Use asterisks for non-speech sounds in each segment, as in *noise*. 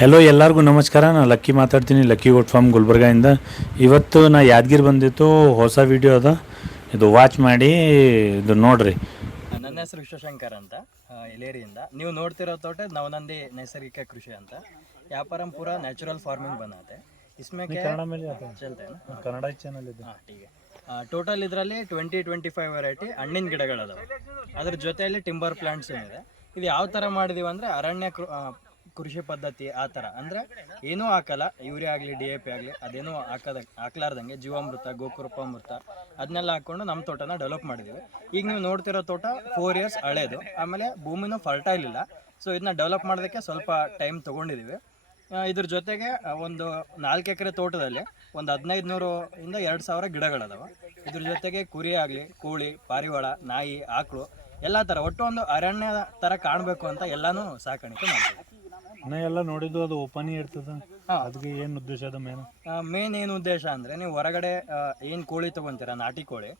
Hello ಎಲ್ಲರಿಗೂ ನಮಸ್ಕಾರ. ನಾನು ಲಕ್ಕಿ ಮಾತಾಡ್ತೀನಿ. ಲಕ್ಕಿ ಗೋಟ್ ಫಾರ್ಮ್ ಗುಲ್ಬರ್ಗಾಯಿಂದ. ಇವತ್ತು ನಾ ಯಾದಗಿರಿ ಬಂದಿತ್ತು ಹೊಸ ವಿಡಿಯೋ ಅದ. ಇದು ವಾಚ್ ಮಾಡಿ ಇದು ನೋಡ್ರಿ. ನನ್ನ ಹೆಸರು ವಿಶ್ವಶಂಕರ್ ಅಂತ ಇಲೇರಿಯಿಂದ ನೀವು ನೋಡ್ತಿರೋ ತೋಟ ನವನಂದಿ ನೈಸರ್ಗಿಕ ಕೃಷಿ ಅಂತ. ವ್ಯಾಪಾರಂ ಪೂರ ನ್ಯಾಚುರಲ್ ಫಾರ್ಮಿಂಗ್ ಬಂದತೆ. ಕನ್ನಡ ಚಾನಲ್ ಇದೆ ಟೋಟಲ್ ಇದರಲ್ಲಿ ಟ್ವೆಂಟಿ ಟ್ವೆಂಟಿ ಫೈವ್ ವೆರೈಟಿ ಹಣ್ಣಿನ ಗಿಡಗಳದಾವೆ. ಅದ್ರ ಜೊತೆಯಲ್ಲಿ ಟಿಂಬರ್ ಪ್ಲಾಂಟ್ಸ್ ಏನಿದೆ. ಇದು ಯಾವ ಥರ ಮಾಡಿದೀವಿ ಅಂದರೆ ಅರಣ್ಯ ಕೃಷಿ ಪದ್ಧತಿ ಆ ಥರ ಅಂದರೆ ಏನೂ ಹಾಕಲ್ಲ, ಯೂರಿಯಾ ಆಗಲಿ, ಡಿ ಎ ಪಿ ಆಗಲಿ, ಅದೇನೂ ಹಾಕದ ಹಾಕ್ಲಾರ್ದಂಗೆ ಜೀವಾಮೃತ ಗೋಕೃಪಾಮೃತ ಅದನ್ನೆಲ್ಲ ಹಾಕ್ಕೊಂಡು ನಮ್ಮ ತೋಟನ ಡೆವಲಪ್ ಮಾಡಿದ್ದೀವಿ ಈಗ ನೀವು ನೋಡ್ತಿರೋ ತೋಟ ಫೋರ್ ಇಯರ್ಸ್ ಹಳೇದು. ಆಮೇಲೆ ಭೂಮಿನೂ ಫರ್ಟೈಲ್ ಇಲ್ಲ. ಸೊ ಇದನ್ನ ಡೆವಲಪ್ ಮಾಡೋದಕ್ಕೆ ಸ್ವಲ್ಪ ಟೈಮ್ ತೊಗೊಂಡಿದ್ದೀವಿ ಇದ್ರ ಜೊತೆಗೆ ಒಂದು ನಾಲ್ಕು ಎಕರೆ ತೋಟದಲ್ಲಿ ಒಂದು ಹದಿನೈದು ನೂರು ಇಂದ ಎರಡು ಸಾವಿರ ಗಿಡಗಳದಾವ. ಇದ್ರ ಜೊತೆಗೆ ಕುರಿ ಆಗಲಿ, ಕೋಳಿ, ಪಾರಿವಾಳ, ನಾಯಿ, ಆಕಳು ಎಲ್ಲ ಥರ ಒಟ್ಟು ಒಂದು ಅರಣ್ಯ ಥರ ಕಾಣಬೇಕು ಅಂತ ಎಲ್ಲಾನು ಸಾಕಾಣಿಕೆ ಮಾಡ್ತೀವಿ. ನಾ ಎಲ್ಲ ನೋಡಿದ್ದು ಅದು ಓಪನ್ ಇರ್ತದ. ಅದಕ್ಕೆ ಏನು ಉದ್ದೇಶ ಅದು ಮೇನ್ ಮೇನ್ ಏನು ಉದ್ದೇಶ ಅಂದರೆ ನೀವು ಹೊರಗಡೆ ಏನು ಕೋಳಿ ತಗೊಂತೀರ ನಾಟಿ ಕೋಳಿ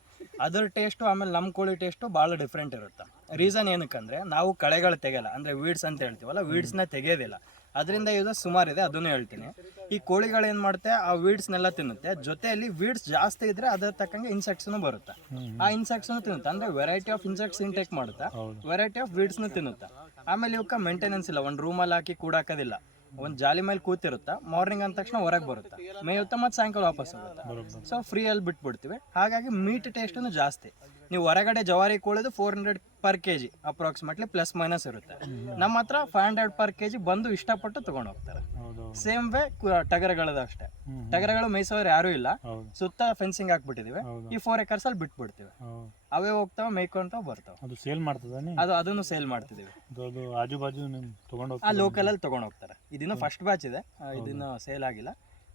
ಅದರ ಟೇಸ್ಟು ಆಮೇಲೆ ನಮ್ಮ ಕೋಳಿ ಟೇಸ್ಟು ಭಾಳ ಡಿಫ್ರೆಂಟ್ ಇರುತ್ತೆ. ರೀಸನ್ ಏನಕ್ಕಂದ್ರೆ ನಾವು ಕಳೆಗಳು ತೆಗೆಯಲ್ಲ ಅಂದರೆ ವೀಡ್ಸ್ ಅಂತ ಹೇಳ್ತೀವಲ್ಲ ವೀಡ್ಸ್ನ ತೆಗೆಯೋದಿಲ್ಲ. ಅದರಿಂದ ಇದು ಸುಮಾರಿದೆ ಇದೆ ಅದನ್ನು ಹೇಳ್ತೀನಿ. ಈ ಕೋಳಿಗಳು ಏನು ಮಾಡುತ್ತೆ ಆ ವೀಡ್ಸ್ನೆಲ್ಲ ತಿನ್ನುತ್ತೆ. ಜೊತೆಯಲ್ಲಿ ವೀಡ್ಸ್ ಜಾಸ್ತಿ ಇದ್ರೆ ಅದರ ತಕ್ಕಂಗೆ ಇನ್ಸೆಕ್ಟ್ಸ್ನು ಬರುತ್ತೆ. ಆ ಇನ್ಸೆಕ್ಟ್ಸ್ನು ತಿನ್ನುತ್ತೆ. ಅಂದರೆ ವೆರೈಟಿ ಆಫ್ ಇನ್ಸೆಕ್ಟ್ಸ್ ಇಂಟೇಕ್ ಮಾಡುತ್ತೆ. ವೆರೈಟಿ ಆಫ್ ವೀಡ್ಸ್ನು ತಿನ್ನುತ್ತೆ. ಆಮೇಲೆ ಇವಕ್ಕೆ ಮೇಂಟೆನೆನ್ಸ್ ಇಲ್ಲ. ಒಂದು ರೂಮಲ್ಲಿ ಹಾಕಿ ಕೂಡಾಕೋದಿಲ್ಲ ಒಂದು ಜಾಲಿ ಮೇಲೆ ಕೂತಿರುತ್ತಾ. ಮಾರ್ನಿಂಗ್ ಅಂದ ತಕ್ಷಣ ಹೊರಗೆ ಬರುತ್ತೆ. ಮೇಯುತ್ತೆ ಮತ್ತು ಸಾಯಂಕಾಲ ವಾಪಸ್ ಹೋಗುತ್ತೆ. ಸೊ ಫ್ರೀಯಲ್ಲಿ ಬಿಟ್ಬಿಡ್ತೀವಿ. ಹಾಗಾಗಿ ಮೀಟ್ ಟೇಸ್ಟನ್ನು ಜಾಸ್ತಿ. ನೀವು ಹೊರಗಡೆ ಜವಾರಿ ಕೋಳಿದು four hundred per K G approximately plus minus ಇರುತ್ತೆ. ನಮ್ಮ ಹತ್ರ five hundred per K G ಬಂದು ಇಷ್ಟಪಟ್ಟು ತಗೊಂಡು ಹೋಗ್ತಾರೆ. ಸೇಮ್ ವೇ ಟಗರಗಳದ ಅಷ್ಟೇ. ಟಗರಗಳು ಮೈಸೂರು ಯಾರು ಇಲ್ಲ. ಸುತ್ತ ಫೆನ್ಸಿಂಗ್ ಹಾಕ್ಬಿಟ್ಟಿದೀವಿ. ಈ ಫೋರ್ ಎಕರ್ಸ್ ಅಲ್ಲಿ ಬಿಟ್ಬಿಡ್ತೀವಿ. ಅವೇ ಹೋಗ್ತಾವ ಮೇಯ್ಕೊಂತ ಬರ್ತಾವ. ಅದು ಸೇಲ್ ಮಾಡ್ತದೆ ಅದು ಅದನ್ನು ಸೇಲ್ ಮಾಡ್ತಿದೀವಿ. ಆಜು ಬಾಜು ಆ ಲೋಕಲ್ ಅಲ್ಲಿ ತಗೊಂಡ್ ಹೋಗ್ತಾರೆ. ಇದನ್ನು ಫಸ್ಟ್ ಬ್ಯಾಚ್ ಇದೆ. ಇದನ್ನ ಸೇಲ್ ಆಗಿಲ್ಲ.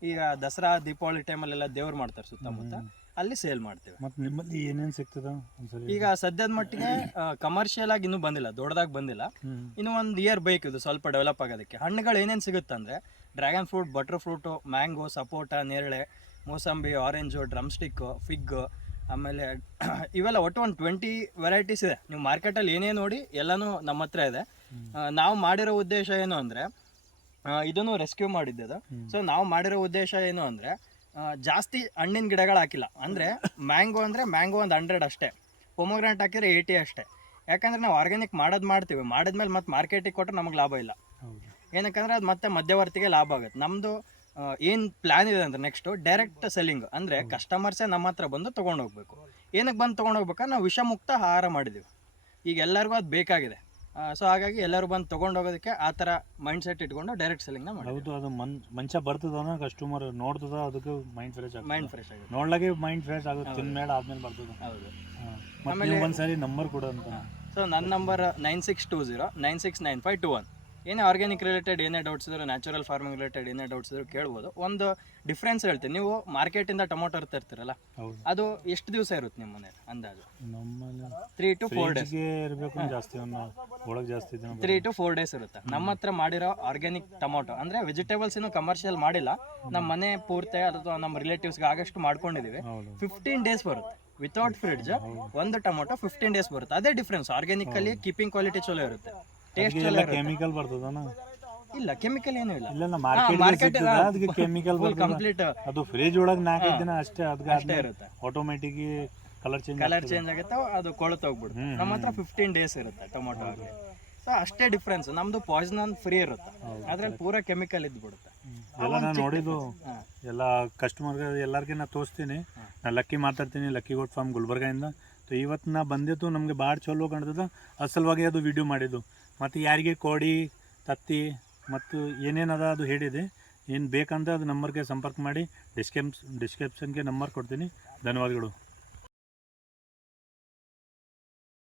ಈಗ ದಸರಾ ದೀಪಾವಳಿ ಟೈಮಲ್ಲೆಲ್ಲ ದೇವ್ರು ಮಾಡ್ತಾರೆ ಸುತ್ತಮುತ್ತ. ಅಲ್ಲಿ ಸೇಲ್ ಮಾಡ್ತೇವೆ. ಮತ್ತೆ ನಿಮ್ಮಲ್ಲಿ ಏನೇನು ಸಿಗ್ತದ ಒಂದ್ಸರಿ? ಈಗ ಸದ್ಯದ ಮಟ್ಟಿಗೆ ಕಮರ್ಷಿಯಲ್ ಆಗಿ ಇನ್ನೂ ಬಂದಿಲ್ಲ ದೊಡ್ಡದಾಗಿ ಬಂದಿಲ್ಲ. ಇನ್ನು ಒಂದು ಇಯರ್ ಬೇಕು ಇದು ಸ್ವಲ್ಪ ಡೆವಲಪ್ ಆಗೋದಕ್ಕೆ. ಹಣ್ಣುಗಳು ಏನೇನು ಸಿಗುತ್ತಂದ್ರೆ dragon fruit butter fruit mango ಸಪೋಟ ನೇರಳೆ mosambi orange drumstick fig ಆಮೇಲೆ *clears throat* ಇವೆಲ್ಲ ಒಟ್ಟು ಒಂದು ಟ್ವೆಂಟಿ ವೆರೈಟೀಸ್ ಇದೆ. ನೀವು ಮಾರ್ಕೆಟಲ್ಲಿ ಏನೇ ನೋಡಿ ಎಲ್ಲನೂ ನಮ್ಮ ಹತ್ರ ಇದೆ. ನಾವು ಮಾಡಿರೋ ಉದ್ದೇಶ ಏನು ಅಂದರೆ ಇದನ್ನು ರೆಸ್ಕ್ಯೂ ಮಾಡಿದ್ದದು. ಸೊ ನಾವು ಮಾಡಿರೋ ಉದ್ದೇಶ ಏನು ಅಂದರೆ ಜಾಸ್ತಿ ಹಣ್ಣಿನ ಗಿಡಗಳು ಹಾಕಿಲ್ಲ. ಅಂದರೆ ಮ್ಯಾಂಗೋ ಅಂದರೆ ಮ್ಯಾಂಗೋ ಒಂದು ಹಂಡ್ರೆಡ್ ಅಷ್ಟೇ. ಪೊಮೊಗ್ರಾಂಟ್ ಹಾಕಿದ್ರೆ ಏಯ್ಟಿ ಅಷ್ಟೇ. ಯಾಕಂದರೆ ನಾವು ಆರ್ಗ್ಯಾನಿಕ್ ಮಾಡೋದು ಮಾಡ್ತೀವಿ. ಮಾಡಿದ್ಮೇಲೆ ಮತ್ತೆ ಮಾರ್ಕೆಟಿಗೆ ಕೊಟ್ಟರೆ ನಮಗೆ ಲಾಭ ಇಲ್ಲ. ಏನಕ್ಕಂದ್ರೆ ಅದು ಮತ್ತೆ ಮಧ್ಯವರ್ತಿಗೆ ಲಾಭ ಆಗುತ್ತೆ. ನಮ್ಮದು ಏನು ಪ್ಲ್ಯಾನ್ ಇದೆ ಅಂದರೆ ನೆಕ್ಸ್ಟು ಡೈರೆಕ್ಟ್ ಸೆಲ್ಲಿಂಗ್ ಅಂದರೆ ಕಸ್ಟಮರ್ಸೇ ನಮ್ಮ ಹತ್ರ ಬಂದು ತೊಗೊಂಡು ಹೋಗ್ಬೇಕು. ಏನಕ್ಕೆ ಬಂದು ತೊಗೊಂಡು ಹೋಗ್ಬೇಕಾದ್ರೆ ನಾವು ವಿಷಮುಕ್ತ ಆಹಾರ ಮಾಡಿದ್ದೀವಿ ಈಗ ಎಲ್ಲರಿಗೂ ಅದು ಬೇಕಾಗಿದೆ. ಸೊ ಹಾಗಾಗಿ ಎಲ್ಲರೂ ಬಂದು ತೊಗೊಂಡು ಹೋಗೋದಕ್ಕೆ ಆ ಥರ ಮೈಂಡ್ ಸೆಟ್ ಇಟ್ಕೊಂಡು ಡೈರೆಕ್ಟ್ ಸೆಲ್ಲಿಂಗ್ನ ಮಾಡಿ ಹೌದು ಅದು ಮನ್ ಮನುಷ್ಯ ಬರ್ತದನ ಕಸ್ಟಮರ್ ನೋಡ್ತದ ಅದಕ್ಕೆ ಮೈಂಡ್ ಫ್ರೆಶ್ ಆಗುತ್ತೆ. ಮೈಂಡ್ ಫ್ರೆಶ್ ಆಗುತ್ತೆ. ನೋಡ್ಲಾಗೆ ಮೈಂಡ್ ಫ್ರೆಶ್ ಆಗುತ್ತೆ ತಿಂದ್ಮೇಲೆ ಆದ್ಮೇಲೆ ಬರ್ತದ. ಹೌದು. ಮತ್ತೆ ನೀವು ಒಂದ್ಸರಿ ನಂಬರ್ ಕೊಡು ಅಂತ. ಸೊ ನನ್ನ number nine six two zero nine six nine five two one ಏನೇ ಆರ್ಗ್ಯಾನಿಕ್ ರಿಲೇಟೆಡ್ ಏನೇ ಡೌಟ್ಸ್ ಇದ್ರು ನ್ಯಾಚುರಲ್ ಫಾರ್ಮಿಂಗ್ ರಿಲೇಟೆಡ್ ಏನೇ ಡೌಟ್ಸ್ ಇದ್ರು ಕೇಳ್ಬೋದು. ಒಂದು ಡಿಫ್ರೆನ್ಸ್ ಹೇಳ್ತೀನಿ. ನೀವು ಮಾರ್ಕೆಟಿಂದ ಟೊಮೊಟೊ ತರ್ತೀರಲ್ಲ ಇರ್ತೀರಲ್ಲ ಅದು ಎಷ್ಟು ದಿವಸ ಇರುತ್ತೆ ನಿಮ್ಮ ಮನೇಲಿ ಅಂದಾಜು? ನಮ್ಮಲ್ಲಿ ತ್ರೀ ಟು ಫೋರ್ ಡೇಸ್ ಫ್ರಿಜ್ಗೆ ಇರಬೇಕು ಜಾಸ್ತಿ ಅವನ್ನ ಒಳಗೆ ಜಾಸ್ತಿ ದಿನ ತ್ರೀ ಟು ಫೋರ್ ಡೇಸ್ ಇರುತ್ತೆ. ನಮ್ಮ ಹತ್ರ ಮಾಡಿರೋ ಆರ್ಗ್ಯಾನಿಕ್ ಟೊಮೊಟೊ ಅಂದ್ರೆ ವೆಜಿಟೇಬಲ್ಸ್ ಏನು ಕಮರ್ಷಿಯಲ್ ಮಾಡಿಲ್ಲ. ನಮ್ಮ ಮನೆ ಪೂರ್ತಿ ಅಥವಾ ನಮ್ಮ ರಿಲೇಟಿವ್ಸ್ಗೆ ಆಗಷ್ಟು ಮಾಡ್ಕೊಂಡಿದೀವಿ. ಹೌದು. ಫಿಫ್ಟೀನ್ ಡೇಸ್ ಬರುತ್ತೆ. ವಿತೌಟ್ ಫ್ರಿಡ್ಜ್ ಒಂದು ಟೊಮೊಟೊ ಫಿಫ್ಟೀನ್ ಡೇಸ್ ಬರುತ್ತೆ. ಅದೇ ಡಿಫ್ರೆನ್ಸ್ ಆರ್ಗ್ಯಾನಿಕಲ್ಲಿ ಕೀಪಿಂಗ್ ಕ್ವಾಲಿಟಿ ಚಲೋ ಇರುತ್ತೆ. ಟೇಸ್ಟ್ ಎಲ್ಲ ಕೆಮಿಕಲ್ ಬರ್ತದನ? ಇಲ್ಲ ಕೆಮಿಕಲ್ ಏನೂ ಇಲ್ಲ. ಇಲ್ಲ ಮಾರ್ಕೆಟ್ ಅದಕ್ಕೆ ಕೆಮಿಕಲ್ ಕಂಪ್ಲೀಟ್ ಅದು ಫ್ರಿಜ್ ಒಳಗೆ ನಾಲ್ಕೈದು ದಿನ ಅಷ್ಟೇ ಅದಕ್ಕೆ ಅಷ್ಟೇ ಇರುತ್ತೆ. Automatic colour change colour change ಆಗುತ್ತೆ ಅದು ಕೊಳತು ಹೋಗ್ಬಿಡುತ್ತೆ. ನಮ್ಮ ಹತ್ರ ಫಿಫ್ಟೀನ್ ಡೇಸ್ ಇರುತ್ತೆ ಟೊಮೊಟೊ ಆಗಲಿ ಸೊ ಅಷ್ಟೇ ಡಿಫ್ರೆನ್ಸ್ ನಮ್ದು ಪಾಯ್ಸನ್ ಫ್ರೀ ಇರುತ್ತೆ. ಅದ್ರಲ್ಲಿ ಪೂರಾ ಕೆಮಿಕಲ್ ಇದ್ಬಿಡುತ್ತೆ. ಎಲ್ಲ ನಾನು ನೋಡಿದ್ದು. ಎಲ್ಲ ಕಸ್ಟಮರ್ಗೆ ಎಲ್ಲರಿಗೆ ನಾ ತೋರಿಸ್ತೀನಿ. ನಾ ಲಕ್ಕಿ ಮಾತಾಡ್ತೀನಿ ಲಕ್ಕಿ ಗೋಟ್ ಫಾರ್ಮ್ ಗುಲ್ಬರ್ಗಾಯಿಂದ. ಸೊ ಇವತ್ತು ನಾ ಬಂದಿತ್ತು ನಮಗೆ ಭಾಳ ಚಲೋ ಕಾಣ್ತದ. ಅಸಲ್ವಾಗಿ ಅದು ವಿಡಿಯೋ ಮಾಡಿದ್ದು. ಮತ್ತು ಯಾರಿಗೆ ಕೋಡಿ, ತತ್ತಿ ಮತ್ತು ಏನೇನದ ಅದು ಹೇಳಿದೆ, ಏನು ಬೇಕಂದ್ರೆ ಅದು ನಂಬರ್ಗೆ ಸಂಪರ್ಕ ಮಾಡಿ ಡಿಸ್ಕ್ರಿಪ್ಸ್ ಡಿಸ್ಕ್ರಿಪ್ಷನ್ಗೆ ನಂಬರ್ ಕೊಡ್ತೀನಿ. ಧನ್ಯವಾದಗಳು.